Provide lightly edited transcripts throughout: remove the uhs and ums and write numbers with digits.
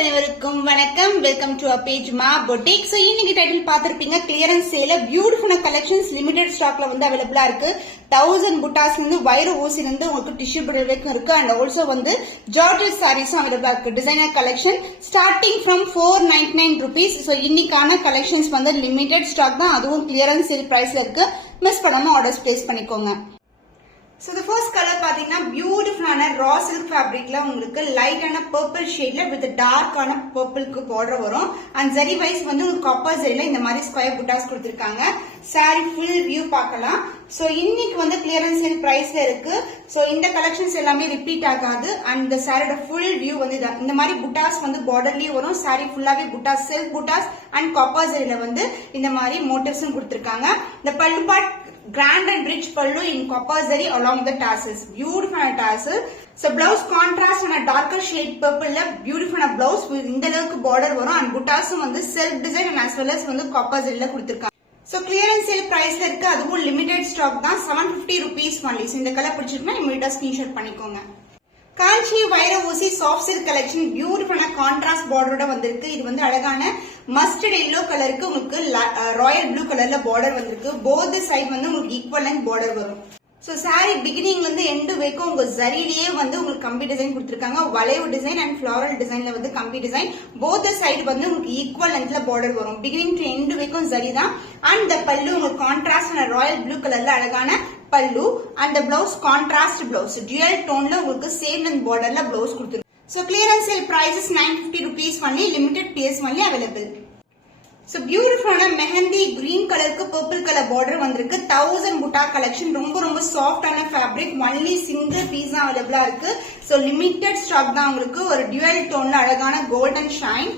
அனைவருக்கும் வணக்கம். Welcome to our page மா பொட்டிக். சோ இன்னைக்கு டைட்டில் பார்த்திருப்பீங்க, கிளியரன்ஸ் சேல பியூட்டிஃபுல் கலெக்ஷன்ஸ் லிமிடெட் ஸ்டாக்ல வந்து அவைலபிளா இருக்கு. 1000 புட்டாஸ்ல இருந்து வைர ஊசில இருந்து உங்களுக்கு டிஷ்யூ பிரில் வரைக்கும் இருக்கு. அண்ட் ஆல்சோ வந்து ஜார்ஜெட் சாரீஸும் அவைலபிளா இருக்கு. Designer collection starting from 499 rupees. So இன்னைக்கான கலெக்ஷன்ஸ் வந்து லிமிடெட் ஸ்டாக் தான், அதுவும் கிளியரன்ஸ் சேல் பிரைஸ்ல இருக்கு. மிஸ் பண்ணாம ஆர்டர்ஸ் பிளேஸ் பண்ணிக்கோங்க. So the first color பாத்தீங்கன்னா பியூட்டிஃபுல்லான ரா சில்க் ஃபேப்ரிக்ல உங்களுக்கு லைட்டான பர்பிள் ஷேட்ல வித் டார்க்கான பர்பிள்க்கு பார்டர் வரும். அண்ட் ஜரி வைஸ் வந்து உங்களுக்கு காப்பர் ஜரில இந்த மாதிரி ஸ்கொயர் புட்டாஸ் கொடுத்திருக்காங்க. சாரி ஃபுல் வியூ பார்க்கலாம். சோ இன்னைக்கு வந்து கிளியரன்ஸ் சேல் பிரைஸ்ல இருக்கு. சோ இந்த கலெக்ஷன்ஸ் எல்லாமே ரிப்பீட் ஆகாது. அண்ட் இந்த சாரியோட ஃபுல் வியூ வந்து இந்த மாதிரி புட்டாஸ் வந்து பார்டர்லயே வரும். சாரி ஃபுல்லாவே புட்டாஸ், சில்க் புட்டாஸ் அண்ட் காப்பர் ஜரில வந்து இந்த மாதிரி மோட்டிவ்ஸும் கொடுத்திருக்காங்க. இந்த பல்லு part grand and rich pallu in copper zari along the tassels. Beautiful tassel. So blouse contrast on a darker shade purple la beautiful blouse with இந்த அளவுக்கு border வரும். and buttas வந்து self design and as well as வந்து copper zari la கொடுத்திருக்காங்க. So clearance sale price ல இருக்கு. அதுவும் limited stock தான், 750 rupees only. So இந்த கலர் பிடிச்சிருந்தா இமிடியேட்டா ஸ்கிரீன்ஷாட் பண்ணிக்கோங்க. காஞ்சி வைர ஊசி சாஃப்ட் சில்க் கலெக்ஷன் பியூட்டிஃபுல்லான கான்ட்ராஸ்ட் பார்டரோட வந்திருக்கு. இது வந்து அழகான மஸ்டர்ட் எல்லோ கலருக்கு உங்களுக்கு ராயல் ப்ளூ கலர்ல பார்டர் வந்திருக்கு. போத் சைடு வந்து உங்களுக்கு ஈக்குவல் லென்த் பார்டர் வரும். சோ சாரி பிகினிங்ல இருந்து எண்டு வரைக்கும் உங்க ஜரிலேயே வந்து உங்களுக்கு கம்பி டிசைன் கொடுத்திருக்காங்க. வளைவு டிசைன் அண்ட் ஃபிளாரல் டிசைன்ல வந்து கம்பி டிசைன். போத் சைடு வந்து உங்களுக்கு ஈக்குவல் லென்த்ல பார்டர் வரும். பிகினிங் டு எண்டு வரைக்கும் ஜரி தான். அண்ட் இந்த பல்லு உங்களுக்கு கான்ட்ராஸ்ட் ராயல் ப்ளூ கலர்ல அழகான pallu. And blouse contrast blouse dual டோன்ல உங்களுக்கு சேம் லென்த் பார்டர்ல பிளவுஸ் கொடுத்திருக்கு. So clearance sale price is 950 rupees only. Limited PS only available. So beautiful mehndi green கலருக்கு purple color border வந்திருக்கு. 1000 புட்டா கலெக்ஷன். ரொம்ப சாஃப்டான ஃபேப்ரிக். ஒன்லி சிங்கிள் பீஸ் தான் அவைலபிளா இருக்கு. So limited ஸ்டாக் தான் உங்களுக்கு. ஒரு டியூயல் டோன்ல அழகான golden shine.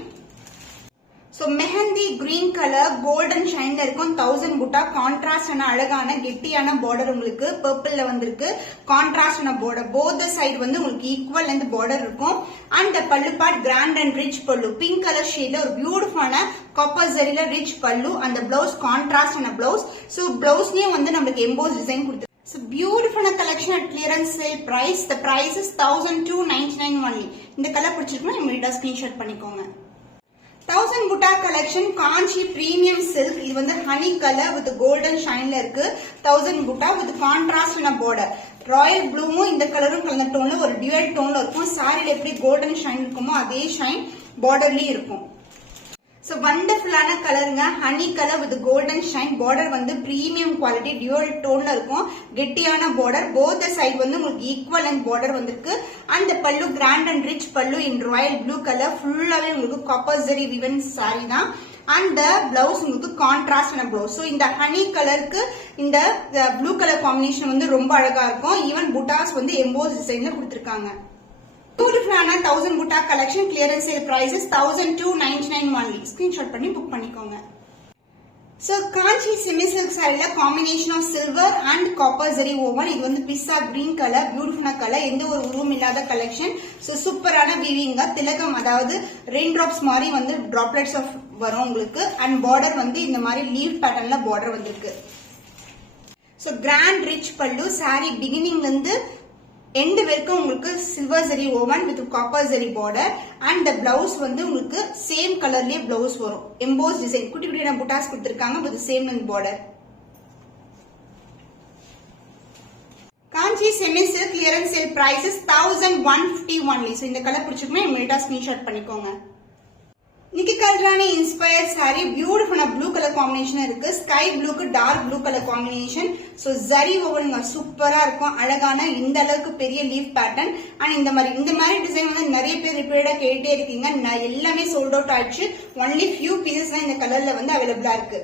So mehndi green color golden shine இருக்கும். 1000 புட்டா கான்ட்ராஸ்ட் அழகான கெட்டியான பார்டர் உங்களுக்கு பர்பிள்ல வந்திருக்கு. கான்ட்ராஸ்ட் பார்டர் போத் சைடு வந்து உங்களுக்கு ஈக்குவல் லென்த் பார்டர் இருக்கும். அண்ட் பல்லு பார்ட் கிராண்ட் அண்ட் ரிச் பல்லு பிங்க் கலர் ஷேட்ல ஒரு பியூட்டிஃபுல்லான காப்பர் ஜரில ரிச் பல்லு. அந்த பிளவுஸ் கான்ட்ராஸ்ட் பிளவுஸ். சோ பிளவுஸ்லயும் வந்து நமக்கு எம்போஸ் டிசைன் கொடுத்து. So beautiful collection at clearance sale price. The price is 1299 only. இந்த கலர் பிடிச்சிருக்குன்னா இமிடியேட்டா ஸ்கிரீன்ஷாட் பண்ணிக்கோங்க. 1000 புட்டா கலெக்ஷன் காஞ்சி பிரீமியம் சில்க். இது வந்து ஹனி கலர் வித் கோல்டன் ஷைன்ல இருக்கு. 1000 புட்டா வித் கான்ட்ராஸ்ட் பார்டர். ராயல் ப்ளூவும் இந்த கலரும் கலந்த டோன்ல ஒரு டியூயல் டோன்ல இருக்கும். சாரில எப்படி கோல்டன் ஷைன் இருக்குமோ அதே ஷைன் பார்டர்லயும் இருக்கும். சோ வண்டர்ஃபுல்லான கலருங்க. Honey colour with golden shine. Border வந்து பிரீமியம் குவாலிட்டி டியூயல் டோன்ல இருக்கும். கெட்டியான பார்டர். போத் சைடு வந்து உங்களுக்கு ஈக்குவல் அண்ட் பார்டர் வந்திருக்கு. அந்த பல்லு கிராண்ட் அண்ட் ரிச் பல்லு இன் ராயல் ப்ளூ கலர். ஃபுல்லாவே உங்களுக்கு காப்பர் ஜரி விவன் சாரி தான். அந்த பிளவுஸ் உங்களுக்கு கான்ட்ராஸ்ட் பிளவுஸ். சோ இந்த ஹனி கலருக்கு இந்த ப்ளூ கலர் காம்பினேஷன் வந்து ரொம்ப அழகா இருக்கும். ஈவன் புட்டாஸ் வந்து எம்போஸ் டிசைன்ல கொடுத்திருக்காங்க. பியூட்டிஃபுல்லான 1000 butta collection. Clearance sale price is 1299 only. Screenshot பண்ணி புக் பண்ணிக்கோங்க. சோ காஞ்சி செமி சில்க் சாரில combination of silver and copper zari woven. இது வந்து பிஸ்ஸா கிரீன் கலர். பியூட்டிஃபுல்லான கலர். எந்த ஒரு உருவம் இல்லாத கலெக்ஷன். சோ சூப்பரான வீவிங்க திலகம், அதாவது ரெயின் டிராப்ஸ் மாதிரி வந்து டிராப்லெட்ஸ் ஆஃப் வரும் உங்களுக்கு. அண்ட் பார்டர் வந்து இந்த மாதிரி லீவ் பேட்டர்ன்ல பார்டர் வந்திருக்கு. So grand rich pallu. Sari பிகினிங்ல இருந்து எண்ட் வரைக்கும் உங்களுக்கு silver zari woven with copper zari border. And the blouse வந்து உங்களுக்கு சேம் கலர்லயே பிளவுஸ் வரும். எம்போஸ் டிசைன் குட்டி குட்டியான புட்டாஸ் கொடுத்திருக்காங்க with same length border. Kanchi semi silk clearance sale price is 1150 only. So இந்த கலர் பிடிச்சிருக்குன்னா இமிடியேட்டா ஸ்கிரீன்ஷாட் பண்ணிக்கோங்க. Nikki Galrani inspire sari. Beautiful blue colour combination இருக்கு. ஸ்கை ப்ளூக்கு dark blue colour combination. So zari ஓவனுங்க சூப்பரா இருக்கும். அழகான இந்த அளவுக்கு பெரிய லீஃப் பேட்டர்ன். அண்ட் இந்த மாதிரி டிசைன் வந்து நிறைய பேர் ரிப்பீட்டடா கேட்டே இருக்கீங்க. எல்லாமே சோல்ட் அவுட் ஆயிடுச்சு. ஒன்லி ஃபியூ பீசஸ் தான் இந்த கலர்ல வந்து அவைலபிளா இருக்கு.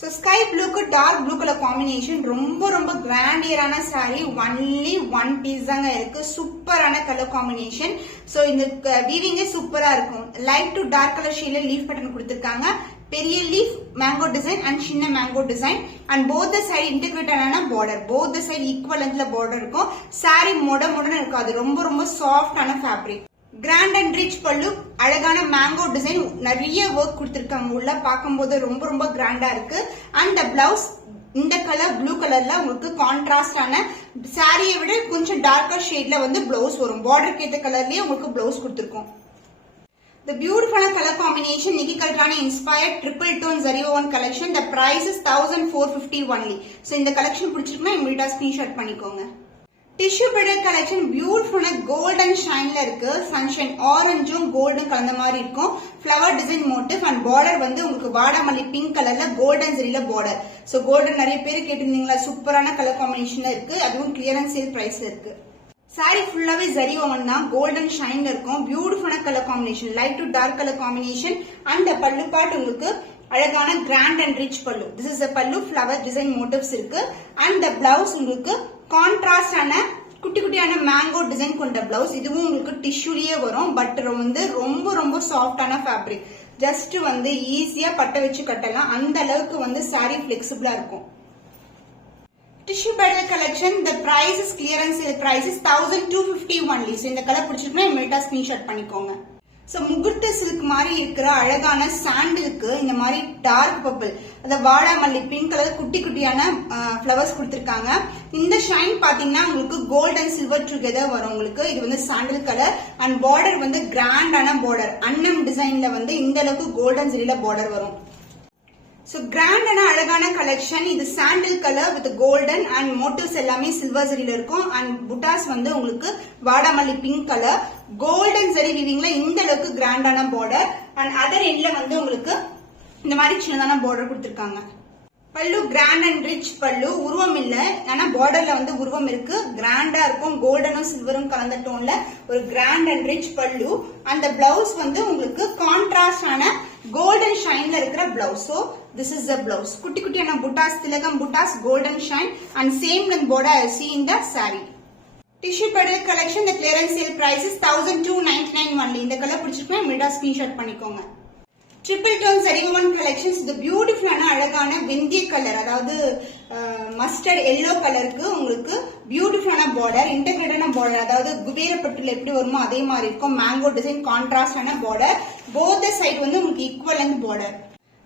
சோ ஸ்கை ப்ளூக்கு டார்க் ப்ளூ கலர் காம்பினேஷன். ரொம்ப கிராண்டியரான சாரி. ஒன்லி ஒன் பீஸ் தாங்க இருக்கு. சூப்பரான கலர் காம்பினேஷன். சோ இந்த வீவிங்கே சூப்பரா இருக்கும். லைட் டு டார்க் கலர் ஷேட்ல லீஃப் பேட்டர்ன் கொடுத்திருக்காங்க. பெரிய லீஃப் மேங்கோ டிசைன் அண்ட் சின்ன mango design. And both side இன்டெகிரேட்டடான பார்டர். போத் சைடு ஈக்குவல் லென்த்ல பார்டர் இருக்கும். சாரி மொடன்னு இருக்காது. ரொம்ப சாஃப்டான ஃபேப்ரிக். கிராண்ட் அண்ட் ரிச் பல்லு. அழகான மேங்கோ டிசைன். நிறைய ஒர்க் கொடுத்திருக்காங்க உள்ள. பார்க்கும்போது ரொம்ப கிராண்டா இருக்கு. அண்ட் பிளவுஸ் இந்த கலர் ப்ளூ கலர்ல உங்களுக்கு கான்ட்ராஸ்டான சாரியை விட கொஞ்சம் டார்க்கர் ஷேட்ல வந்து பிளவுஸ் வரும். பார்டருக்கு ஏத்த கலர்லயே உங்களுக்கு பிளவுஸ் கொடுத்திருக்கோம். The beautiful color combination Nikki Kaltrani inspired triple tone zari woven collection. The price is 1450 only. So in the collection பிடிச்சிருக்குனா இமிடியேட்டா ஸ்கிரீன்ஷாட் பண்ணிக்கோங்க. Tissue bridal collection beautiful gold and shine la irukku. Sunshine orange um gold கலந்த மாதிரி இருக்கும். Flower design motif and border வந்து உங்களுக்கு வாடாமல்லி pink கலர்ல golden zariல border. So golden நிறைய பேர் கேட்டிருந்தீங்களா, சூப்பரான கலர் காம்பினேஷன்ல இருக்கு. அதுவும் clearance sale price இருக்கு. Saree fullaவே zari woven தான், golden shine இருக்கும். Beautiful color combination, light to dark color combination and the pallu part உங்களுக்கு அழகான grand and rich pallu. This is the pallu, flower design motifs இருக்கு and the blouse உங்களுக்கு contrast ஆன குட்டி குட்டியான mango design கொண்ட blouse. இதுவும் உங்களுக்கு டிஷ்யூலயே வரும், பட் வந்து ரொம்ப ரொம்ப சாஃப்டான ஃபேப்ரிக். ஜஸ்ட் வந்து ஈஸியா பட்ட வச்சு கட்டலாம், அந்த அளவுக்கு வந்து saree flexible இருக்கும். Tissue bridal collection, the price is clearance sale price is 1250 only. So இந்த கலர் பிடிச்சிருக்குனா இமிடியேட்டா ஸ்கிரீன்ஷாட் பண்ணிக்கோங்க. So முகூர்த்த சில்க் மாதிரி இருக்கிற அழகான சாண்டிலுக்கு இந்த மாதிரி டார்க் பர்பிள், அந்த வாடாமல்லி பிங்க் கலர் குட்டி குட்டியான ஃப்ளவர்ஸ் கொடுத்திருக்காங்க. இந்த ஷைன் பாத்தீங்கன்னா உங்களுக்கு கோல்ட் அண்ட் சில்வர் டுகெதர் வரும். உங்களுக்கு இது வந்து சாண்டில் கலர் அண்ட் பார்டர் வந்து கிராண்டான பார்டர், அன்னம் டிசைன்ல வந்து இந்த அளவுக்கு கோல்டன் ஜரியில பார்டர் வரும். So grand and அழகான collection. இது sandal color with golden and motifs எல்லாமே silver ஜரியில இருக்கும் and புட்டாஸ் வந்து உங்களுக்கு வாடாமல்லி pink color golden ஜரி வீவிங்ல இந்த அளவுக்கு கிராண்டான border and other endல வந்து உங்களுக்கு இந்த மாதிரி சின்னதான border கொடுத்திருக்காங்க. பல்லு கிராண்ட் அண்ட் ரிச் பல்லு, உருவம் இல்ல ஆனா பார்டர்ல வந்து உருவம் இருக்கு, கிராண்டா இருக்கும். கோல்டனும் சில்வரும் கலந்த டோன்ல ஒரு கிராண்ட் அண்ட் ரிச் பல்லு. அந்த பிளவுஸ் வந்து உங்களுக்கு கான்ட்ராஸ்ட் ஆன கோல்டன் ஷைன்ல இருக்கிற blouse. So this is the blouse. குட்டி குட்டியான புட்டாஸ், திலகம் புட்டாஸ், golden shine and same length border I see in the saree. Tissue bridal collection, the clearance sale price is 1299 only. இந்த கலர் பிடிச்சிருக்கா இமிடியேட்டா ஸ்கிரீன்ஷாட் பண்ணிக்கோங்க. Triple tone zari woven collections. இந்த பியூட்டிஃபுல்லான அழகான வெந்தய கலர், அதாவது மஸ்டர்ட் எல்லோ கலருக்கு உங்களுக்கு பியூட்டிஃபுல்லான பார்டர், இன்டகிரேட்டான பார்டர், அதாவது குபேரப்பட்டுல எப்படி வருமோ அதே மாதிரி இருக்கும். மேங்கோ டிசைன் கான்ட்ராஸ்டான பார்டர், போத் சைடு வந்து உங்களுக்கு ஈக்குவல் பார்டர்.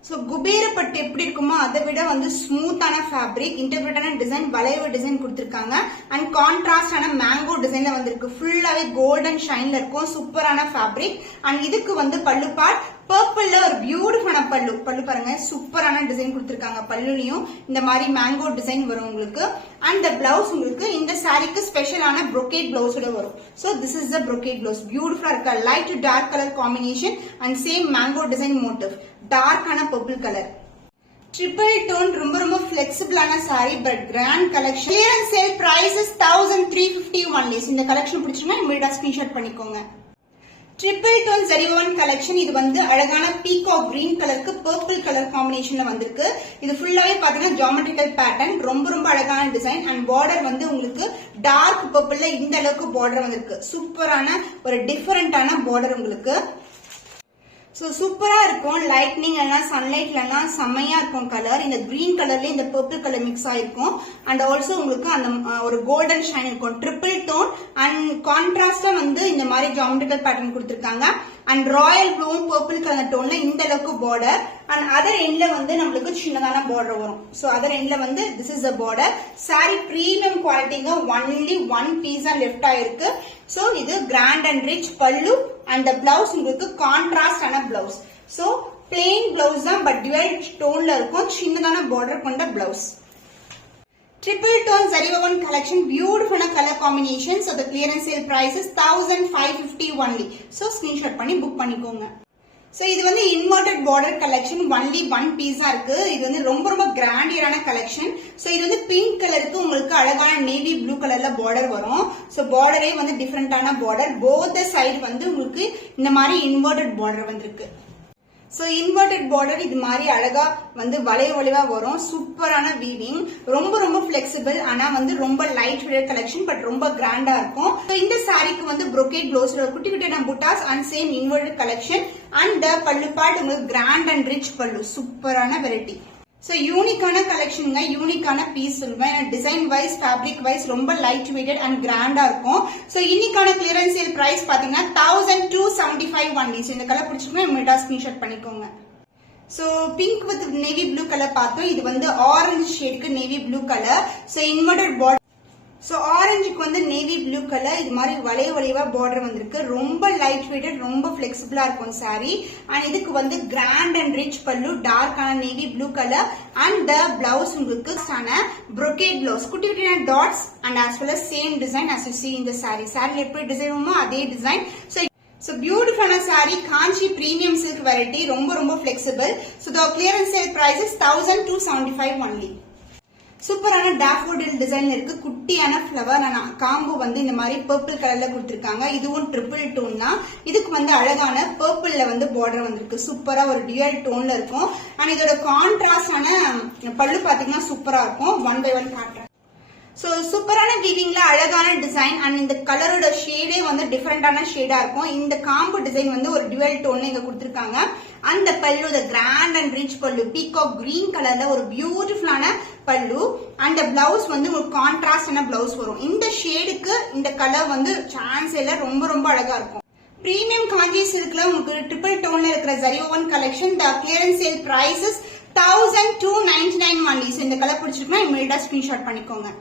சோ குபேரப்பட்டு எப்படி இருக்குமோ அதை விட வந்து ஸ்மூத்தான ஃபேப்ரிக், இன்டர்பிரேட்டான டிசைன், வளைவு டிசைன் கொடுத்திருக்காங்க அண்ட் கான்ட்ராஸ்டான மேங்கோ டிசைன்ல வந்திருக்கு. ஃபுல்லாவே கோல்டன் ஷைன்ல இருக்கும், சூப்பரான ஃபேப்ரிக். அண்ட் இதுக்கு வந்து பல்லு பார்ட் பர்பிள்ல ஒரு பியூட்டிஃபுல்லான பல்லு பாருங்க, சூப்பரான டிசைன் கொடுத்திருக்காங்க. பல்லுலயும் இந்த மாதிரி மேங்கோ டிசைன் வரும் உங்களுக்கு. அண்ட் பிளவுஸ் உங்களுக்கு இந்த சாரிக்கு ஸ்பெஷலான brocade பிளவுஸோட வரும். So this is the brocade blouse. பியூட்டிஃபுல்லா இருக்க light to dark colour combination and same mango design motif, டார்க்கான பர்பிள் கலர். ட்ரிபிள் டோன் ரொம்ப ரொம்ப பிளெக்சிபிளான sari but grand collection. Clearance sale price is 1350 only. இந்த கலெக்ஷன் பிடிச்சிருந்தா இமிடியேட்டா ஸ்கிரீன்ஷாட் பண்ணிக்கோங்க. Triple tone zari woven collection. இது வந்து அழகான பீகாக் கிரீன் கலருக்கு பர்பிள் கலர் காம்பினேஷன்ல வந்திருக்கு. இது ஃபுல்லாவே பாத்தீங்கன்னா ஜியோமெட்ரிக்கல் பேட்டர்ன், ரொம்ப ரொம்ப அழகான டிசைன் அண்ட் பார்டர் வந்து உங்களுக்கு டார்க் பர்பிள்ல இந்த அளவுக்கு பார்டர் வந்திருக்கு. சூப்பரான ஒரு டிஃபரெண்டான பார்டர் உங்களுக்கு. சோ சூப்பரா இருக்கும். லைட்னிங் எல்லாம் சன்லைட்ல எல்லாம் செம்மையா இருக்கும் கலர். இந்த கிரீன் கலர்ல இந்த பர்பிள் கலர் மிக்ஸ் ஆயிருக்கும் அண்ட் ஆல்சோ உங்களுக்கு அந்த ஒரு கோல்டன் ஷைன் இருக்கும். ட்ரிபிள் டோன் அண்ட் கான்ட்ராஸ்டா வந்து இந்த மாதிரி ஜியோமெட்ரிக்கல் பேட்டர்ன் கொடுத்திருக்காங்க அண்ட் ராயல் ப்ளூவும் பர்பிள் கலர் டோன்ல இந்த அளவுக்கு பார்டர் அண்ட் அதர் எண்ட்ல வந்து நம்மளுக்கு சின்னதான பார்டர் வரும். சோ அதர் எண்ட்ல வந்து this is the border. Sari premium குவாலிட்டிங்க, ஒன்லி ஒன் பீஸ் லெஃப்ட் ஆயிருக்கு. சோ இது grand and rich pallu and the blouse உங்களுக்கு கான்ட்ராஸ்ட் ஆன பிளவுஸ். சோ பிளெயின் பிளவுஸ் தான் பட் டுவல் டோன்ல இருக்கும், சின்னதான பார்டர் கொண்ட blouse. Triple tone zari woven collection, beautiful color combination. So the clearance sale price is 1550 only. So screenshot பண்ணி book பண்ணிக்கோங்க. So இது வந்து inverted border collection, only one piece இருக்கு. இது வந்து ரொம்ப ரொம்ப கிராண்டியரான collection. So இது வந்து பிங்க் கலருக்கு உங்களுக்கு அழகான நேவி ப்ளூ கலர்ல border வரும். So borderே வந்து டிஃபரெண்டான border. Both the side வந்து உங்களுக்கு இந்த மாதிரி inverted border வந்திருக்கு. So inverted border இது மாதிரி அழகா வந்து வளைவா வரும். சூப்பரான வீவிங், ரொம்ப ரொம்ப flexible. ஆனா வந்து ரொம்ப லைட் வெயிட் கலெக்ஷன் பட் ரொம்ப கிராண்டா இருக்கும். So இந்த சாரிக்கு வந்து brocade blouse குட்டி குட்டியான புட்டாஸ் and same inverted collection and பல்லு பார்ட் உங்களுக்கு கிராண்ட் அண்ட் ரிச் பல்லு. சூப்பரான வெரைட்டி. So யூனிக்கான கலெக்ஷனுங்க, யூனிக்கான பீஸ் சொல்லுவேன். டிசைன் வைஸ், ஃபேப்ரிக் வைஸ் ரொம்ப லைட் வெயிட்டட் அண்ட் கிராண்டா இருக்கும். So இன்னைக்கான கிளியரன்ஸ் சேல் பிரைஸ் பாத்தீங்கன்னா 1275 only. So இந்த கலர் பிடிச்சிருக்கா இமிடியேட்டா ஸ்கிரீன்ஷாட் பண்ணிக்கோங்க. So pink with navy blue colour பார்த்தோம். இது வந்து ஆரஞ்சு ஷேட்க்கு navy blue colour. So inverted border. So ஆரஞ்சுக்கு வந்து நேவி ப்ளூ கலர், இது மாதிரி வளைவா பார்டர் வந்திருக்கு. ரொம்ப லைட் வெயிட்டட், ரொம்ப பிளெக்சிபிளா இருக்கும் saree. அண்ட் இதுக்கு வந்து கிராண்ட் அண்ட் ரிச் பல்லு, டார்க்கான navy blue colour. And the blouse உங்களுக்கு brocade பிளவுஸ், குட்டி குட்டியான dots and as well as சேம் டிசைன் as you see in the saree. சாரில எப்படி டிசைன் வருமோ அதே design. So beautiful saree, Kanchi premium silk variety, ரொம்ப flexible. So the clearance sale price is 1275 only. சூப்பரான டாஃபோடில் டிசைன்ல இருக்கு. குட்டியான ஃப்ளவர் காம்போ வந்து இந்த மாதிரி பர்பிள் கலர்ல கொடுத்திருக்காங்க. இதுவும் ட்ரிபிள் டோன் தான். இதுக்கு வந்து அழகான பர்பிள்ல வந்து பார்டர் வந்திருக்கு. சூப்பரா ஒரு டியூயல் டோன்ல இருக்கும். அண்ட் இதோட கான்ட்ராஸ்டான பல்லு பாத்தீங்கன்னா சூப்பரா இருக்கும். 1 by 1 காட்டுறேன். சோ சூப்பரான வீவிங்ல அழகான டிசைன் அண்ட் இந்த கலரோட ஷேடே வந்து டிஃபரெண்டான ஷேடா இருக்கும். இந்த காம்போ டிசைன் வந்து ஒரு டுவெல் டோன்ல இங்க கொடுத்திருக்காங்க. அந்த பல்லு த கிராண்ட் அண்ட் ரிச் பல்லு, பீகாக் கிரீன் கலர்ல ஒரு பியூட்டிஃபுல்லான பல்லு. அண்ட் பிளவுஸ் வந்து ஒரு கான்ட்ராஸ்டான பிளவுஸ் வரும். இந்த ஷேடுக்கு இந்த கலர் வந்து சான்ஸ் இல்ல, ரொம்ப அழகா இருக்கும். பிரீமியம் காஞ்சி சில்க்ல உங்களுக்கு ட்ரிபிள் டோன்ல இருக்கிற zari woven collection. The clearance sale price is 1299 only. இந்த கலர் பிடிச்சிருக்குன்னா இமிடியேட்டா ஸ்கிரீன்ஷாட் பண்ணிக்கோங்க.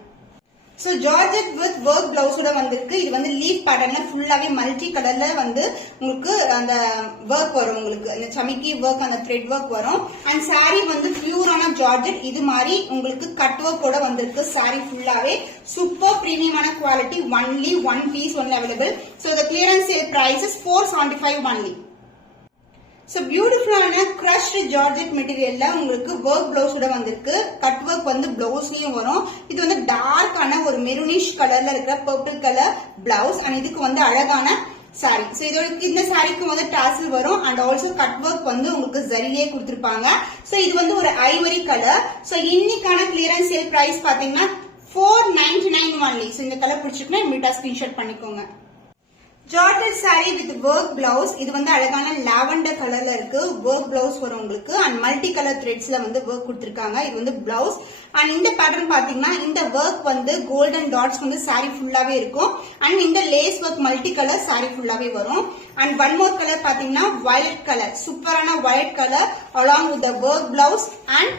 சோ ஜார்ஜெட் வித் ஒர்க் பிளவுஸோட வந்திருக்கு. இது வந்து லீஃப் பேட்டர்ன்ல ஃபுல்லாவே மல்டி கலர்ல வந்து உங்களுக்கு அந்த ஒர்க் வரும். உங்களுக்கு அந்த சமிக்கி ஒர்க், அந்த த்ரெட் ஒர்க் வரும். அண்ட் saree வந்து பியூரான ஜார்ஜெட், இது மாதிரி உங்களுக்கு கட் ஒர்க்கோட வந்திருக்கு. saree ஃபுல்லாவே சூப்பர் பிரீமியமான quality. Only 1 piece only available. So the clearance sale price is 475 only. So பியூட்டிஃபுல்லான கிரஷ்டு ஜார்ஜெட் மெட்டீரியல்ல உங்களுக்கு ஒர்க் பிளவுஸோட வந்திருக்கு. கட் ஒர்க் வந்து பிளவுஸ்லயும் வரும். இது வந்து டார்க்கான ஒரு மெரூனிஷ் கலர்ல இருக்கிற பர்பிள் கலர் பிளவுஸ். அண்ட் இதுக்கு வந்து அழகான சாரி. சோ இதோட இந்த சாரிக்கு வந்து டாசல் வரும். அண்ட் ஆல்சோ கட் ஒர்க் வந்து உங்களுக்கு ஜரியே கொடுத்திருப்பாங்க. சோ இது வந்து ஒரு ஐவரி கலர். சோ இன்னைக்கான கிளியரன்ஸ் சேல் பிரைஸ் பாத்தீங்கன்னா 499 only. சோ இந்த கலர் பிடிச்சிருக்குன்னா இமிடியேட்டா ஸ்கிரீன்ஷாட் பண்ணிக்கோங்க. Georgette saree with work blouse. இது வந்து அழகான லாவெண்டர் கலர்ல இருக்கு. work blouse வரும் உங்களுக்கு. அண்ட் மல்டி கலர் த்ரெட்ஸ்ல வந்து work கொடுத்திருக்காங்க. இது வந்து பிளவுஸ். அண்ட் இந்த பேட்டர்ன் பாத்தீங்கன்னா இந்த work வந்து கோல்டன் டாட்ஸ் வந்து saree ஃபுல்லாவே இருக்கும். அண்ட் இந்த lace work multi colour saree ஃபுல்லாவே வரும். அண்ட் ஒன் மோர் கலர் பாத்தீங்கன்னா வயலட் கலர், சூப்பரான violet colour along with the work blouse. And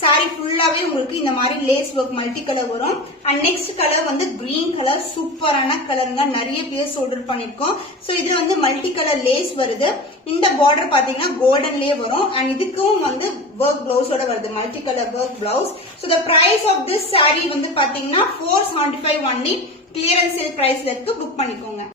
saree ஃபுல்லாவே உங்களுக்கு இந்த மாதிரி லேஸ் ஒர்க் மல்டி கலர் வரும். அண்ட் நெக்ஸ்ட் கலர் வந்து கிரீன் கலர், சூப்பரான கலருங்க. நிறைய பேர் ஆர்டர் பண்ணிருக்கோம். சோ இதுல வந்து மல்டி கலர் லேஸ் வருது. இந்த பார்டர் பாத்தீங்கன்னா கோல்டன்லயே வரும். அண்ட் இதுக்கும் வந்து ஒர்க் பிளவுஸோட வருது, multi colour work blouse. So the price of this saree வந்து பாத்தீங்கன்னா 475 only. கிளியரன்ஸ் சேல் பிரைஸ்ல இருக்கு. புக் பண்ணிக்கோங்க.